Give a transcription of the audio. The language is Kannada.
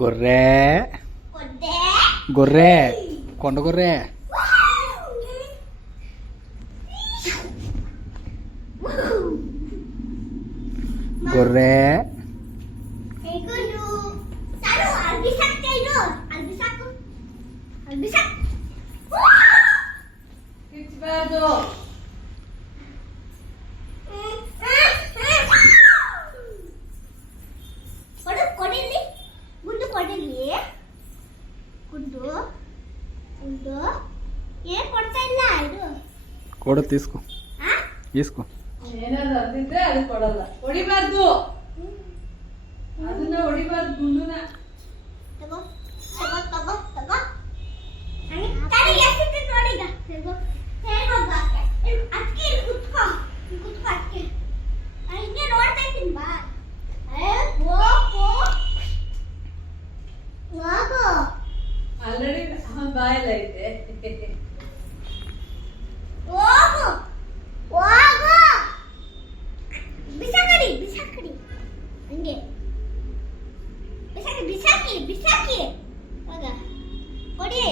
ಗೊರ್ರೆ ಗೊರ್ರೆ ಕೊಂಡ ಗೊರ್ರೆ ಗೊರ್ರೆ ಕೊಡ తీసుకో తీసుకో ಏನಾದ್ರು ಅಂದಿದ್ರೆ ಅದು ಕೊಡಲ್ಲ. ಹೊಡಿಬಾರ್ದು, ಅದನ್ನ ಹೊಡಿಬಾರ್ದು. ಗುಂಡುನ ಆಲ್ರೆಡಿ ಬಾಯಲ್ಲ ಐತೆ. ಬಿಸಾಕಿ ಬಿಸಾಕಿ ಬಿಸಾಕಿ. ಹೊಡಿ